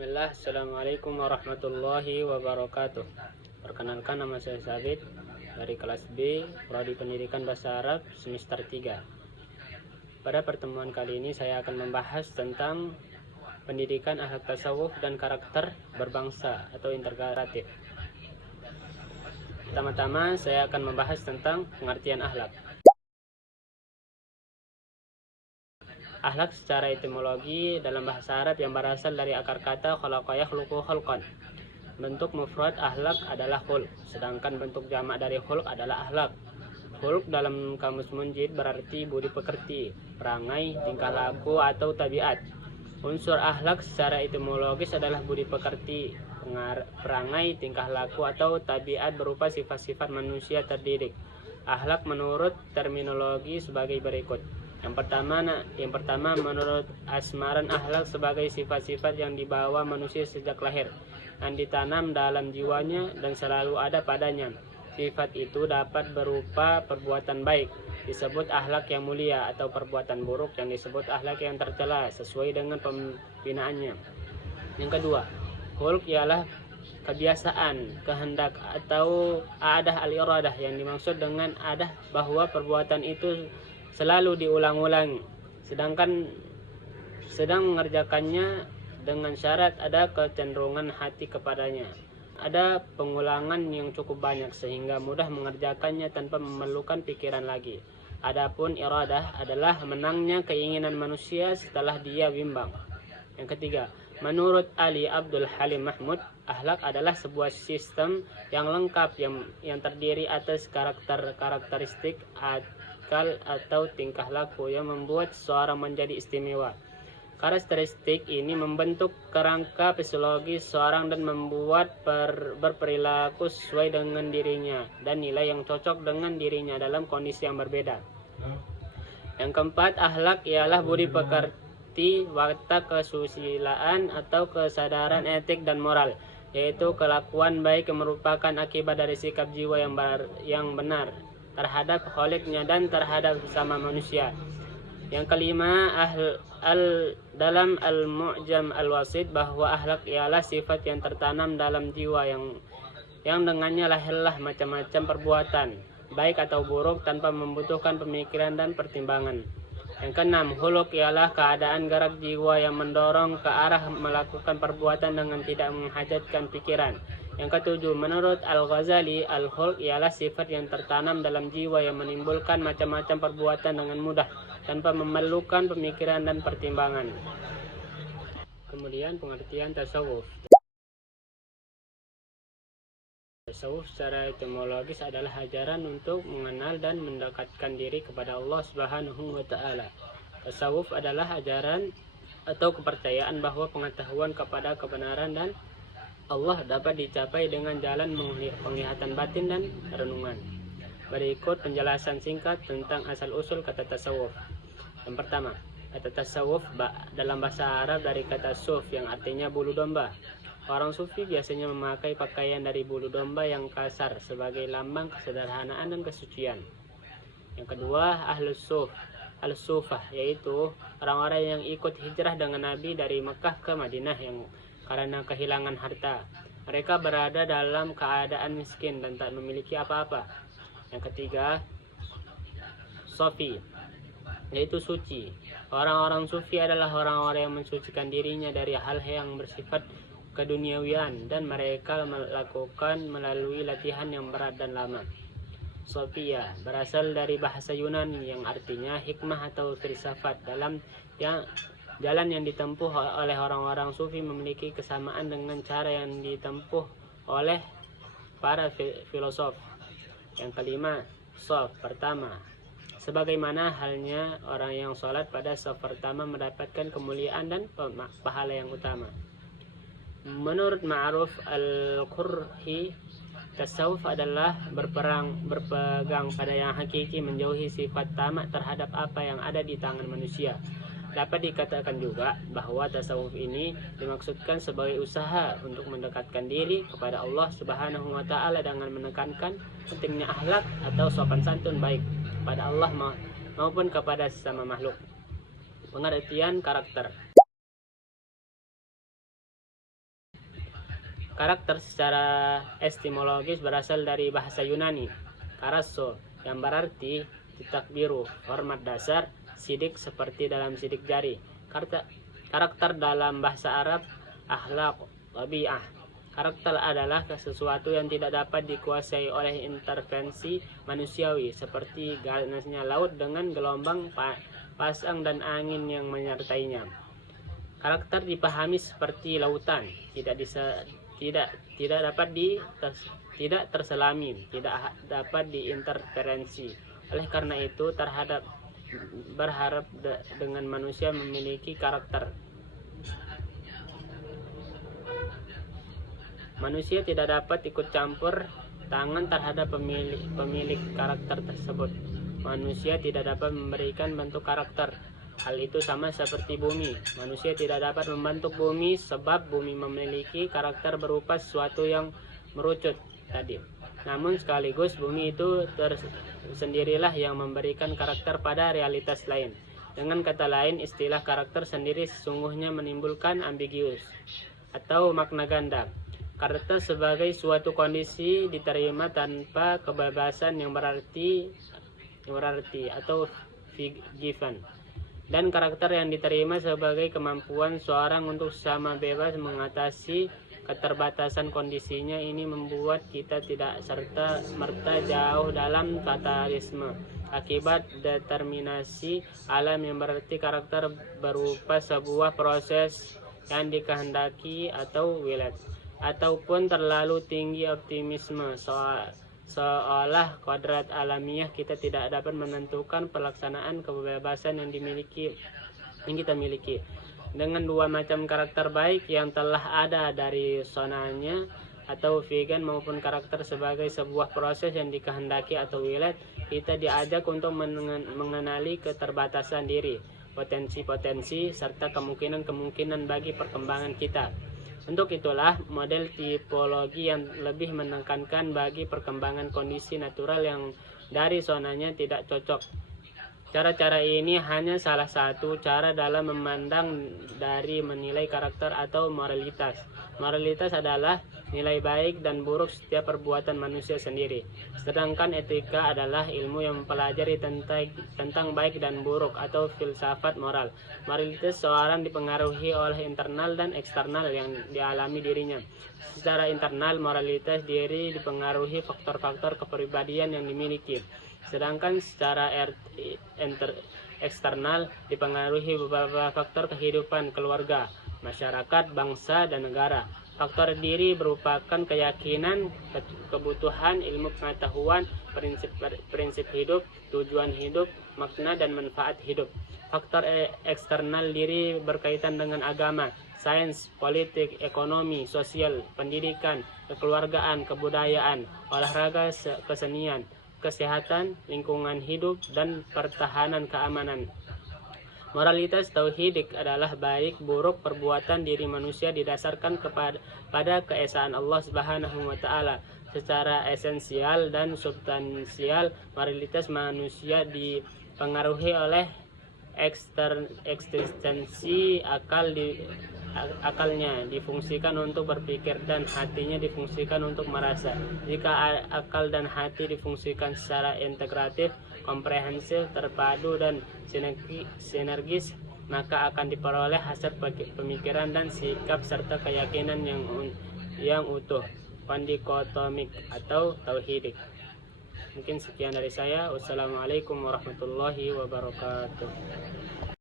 Bismillah, Assalamualaikum warahmatullahi wabarakatuh. Perkenalkan, nama saya Sabit dari kelas B, Prodi Pendidikan Bahasa Arab semester 3. Pada pertemuan kali ini saya akan membahas tentang pendidikan akhlak tasawuf dan karakter berbangsa atau intergeneratif. Pertama-tama saya akan membahas tentang pengertian akhlak. Akhlak secara etimologi dalam bahasa Arab yang berasal dari akar kata khalaqa yakhluqu khalqan. Bentuk mufrad akhlak adalah khulq, sedangkan bentuk jamak dari khulq adalah akhlak. Khulq dalam kamus Munjid berarti budi pekerti, perangai, tingkah laku atau tabiat. Unsur akhlak secara etimologis adalah budi pekerti, perangai, tingkah laku atau tabiat berupa sifat-sifat manusia terdidik. Akhlak menurut terminologi sebagai berikut. Yang pertama menurut asmaran akhlak sebagai sifat-sifat yang dibawa manusia sejak lahir, yang ditanam dalam jiwanya dan selalu ada padanya. Sifat itu dapat berupa perbuatan baik, disebut akhlak yang mulia, atau perbuatan buruk yang disebut akhlak yang tercela sesuai dengan pembinaannya. Yang kedua, khulq ialah kebiasaan, kehendak atau adah al-iradah, yang dimaksud dengan adah bahwa perbuatan itu selalu diulang-ulang, sedang mengerjakannya dengan syarat ada kecenderungan hati kepadanya. Ada pengulangan yang cukup banyak sehingga mudah mengerjakannya tanpa memerlukan pikiran lagi. Adapun iradah adalah menangnya keinginan manusia setelah dia bimbang. Yang ketiga, menurut Ali Abdul Halim Mahmud, akhlak adalah sebuah sistem yang lengkap yang terdiri atas karakteristik akal atau tingkah laku yang membuat seseorang menjadi istimewa. Karakteristik ini membentuk kerangka psikologi seseorang dan membuat berperilaku sesuai dengan dirinya dan nilai yang cocok dengan dirinya dalam kondisi yang berbeda. Yang keempat, akhlak ialah budi pekerti, watak kesusilaan atau kesadaran etik dan moral, yaitu kelakuan baik yang merupakan akibat dari sikap jiwa yang benar terhadap kholiknya dan terhadap sesama manusia. Yang kelima, dalam Al-Mu'jam Al-Wasit bahwa akhlak ialah sifat yang tertanam dalam jiwa yang dengannya lahirlah macam-macam perbuatan, baik atau buruk, tanpa membutuhkan pemikiran dan pertimbangan. Yang keenam, khuluq ialah keadaan gerak jiwa yang mendorong ke arah melakukan perbuatan dengan tidak menghajatkan pikiran. Yang ketujuh, menurut Al-Ghazali, al-khuluq ialah sifat yang tertanam dalam jiwa yang menimbulkan macam-macam perbuatan dengan mudah tanpa memerlukan pemikiran dan pertimbangan. Kemudian pengertian tasawuf. Tasawuf secara etimologis adalah ajaran untuk mengenal dan mendekatkan diri kepada Allah Subhanahu wa Ta'ala. Tasawuf adalah ajaran atau kepercayaan bahwa pengetahuan kepada kebenaran dan Allah dapat dicapai dengan jalan penglihatan batin dan renungan. Berikut penjelasan singkat tentang asal-usul kata tasawuf. Yang pertama, kata tasawuf dalam bahasa Arab dari kata suf yang artinya bulu domba. Orang sufi biasanya memakai pakaian dari bulu domba yang kasar sebagai lambang kesederhanaan dan kesucian. Yang kedua, al-sufah, yaitu orang-orang yang ikut hijrah dengan Nabi dari Mekah ke Madinah yang karena kehilangan harta. Mereka berada dalam keadaan miskin dan tak memiliki apa-apa. Yang ketiga, sofi, yaitu suci. Orang-orang sufi adalah orang-orang yang mensucikan dirinya dari hal-hal yang bersifat keduniawian dan mereka melakukan melalui latihan yang berat dan lama. Sofia berasal dari bahasa Yunani yang artinya hikmah atau filsafat. Jalan yang ditempuh oleh orang-orang sufi memiliki kesamaan dengan cara yang ditempuh oleh para filosof. Yang kelima, shaf pertama. Sebagaimana halnya orang yang sholat pada shaf pertama mendapatkan kemuliaan dan pahala yang utama. Menurut Ma'ruf Al-Qurhi, tasawuf adalah berpegang pada yang hakiki, menjauhi sifat tamak terhadap apa yang ada di tangan manusia. Dapat dikatakan juga bahwa tasawuf ini dimaksudkan sebagai usaha untuk mendekatkan diri kepada Allah Subhanahu wa Ta'ala dengan menekankan pentingnya akhlak atau sopan santun baik kepada Allah maupun kepada sesama makhluk. Pengertian karakter. Karakter secara etimologis berasal dari bahasa Yunani, karasso, yang berarti ditakbiru, hormat dasar, sidik seperti dalam sidik jari. Karakter dalam bahasa Arab, akhlak, tabi'ah. Karakter adalah sesuatu yang tidak dapat dikuasai oleh intervensi manusiawi, seperti ganasnya laut dengan gelombang pasang dan angin yang menyertainya. Karakter dipahami seperti lautan, tidak terselami, tidak dapat diinterferensi. Oleh karena itu berharap dengan manusia memiliki karakter. Manusia tidak dapat ikut campur tangan terhadap pemilik karakter tersebut. Manusia tidak dapat memberikan bentuk karakter. Hal itu sama seperti bumi. Manusia tidak dapat membentuk bumi sebab bumi memiliki karakter berupa sesuatu yang merucut tadi. Namun sekaligus bumi itu sendirilah yang memberikan karakter pada realitas lain. Dengan kata lain, istilah karakter sendiri sesungguhnya menimbulkan ambigius atau makna ganda. Karakter sebagai suatu kondisi diterima tanpa kebebasan yang berarti atau given. Dan karakter yang diterima sebagai kemampuan seorang untuk sama bebas mengatasi keterbatasan kondisinya. Ini membuat kita tidak serta-merta jauh dalam fatalisme akibat determinasi alam, yang berarti karakter berupa sebuah proses yang dikehendaki atau wilayah, ataupun terlalu tinggi optimisme seolah kodrat alamiah kita tidak dapat menentukan pelaksanaan kebebasan yang kita miliki. Dengan dua macam karakter baik yang telah ada dari sonanya atau vegan maupun karakter sebagai sebuah proses yang dikehendaki atau wilayah, kita diajak untuk mengenali keterbatasan diri, potensi-potensi, serta kemungkinan-kemungkinan bagi perkembangan kita. Untuk itulah model tipologi yang lebih menekankan bagi perkembangan kondisi natural yang dari sonanya tidak cocok. Cara-cara ini hanya salah satu cara dalam memandang dari menilai karakter atau moralitas. Moralitas adalah nilai baik dan buruk setiap perbuatan manusia sendiri. Sedangkan etika adalah ilmu yang mempelajari tentang baik dan buruk atau filsafat moral. Moralitas seorang dipengaruhi oleh internal dan eksternal yang dialami dirinya. Secara internal, moralitas diri dipengaruhi faktor-faktor kepribadian yang dimiliki. Sedangkan secara eksternal dipengaruhi beberapa faktor kehidupan keluarga, masyarakat, bangsa, dan negara. Faktor diri merupakan keyakinan, kebutuhan, ilmu pengetahuan, prinsip hidup, tujuan hidup, makna dan manfaat hidup. Faktor eksternal diri berkaitan dengan agama, sains, politik, ekonomi, sosial, pendidikan, kekeluargaan, kebudayaan, olahraga, kesenian, kesehatan, lingkungan hidup, dan pertahanan keamanan. Moralitas tauhidik adalah baik buruk perbuatan diri manusia didasarkan pada keesaan Allah Subhanahu wa taala. Secara esensial dan substansial, moralitas manusia dipengaruhi oleh eksistensi akalnya difungsikan untuk berpikir dan hatinya difungsikan untuk merasa. Jika akal dan hati difungsikan secara integratif, komprehensif, terpadu, dan sinergis, maka akan diperoleh hasil pemikiran dan sikap serta keyakinan yang utuh, pandikotomik atau tauhidik. Mungkin sekian dari saya. Wassalamualaikum warahmatullahi wabarakatuh.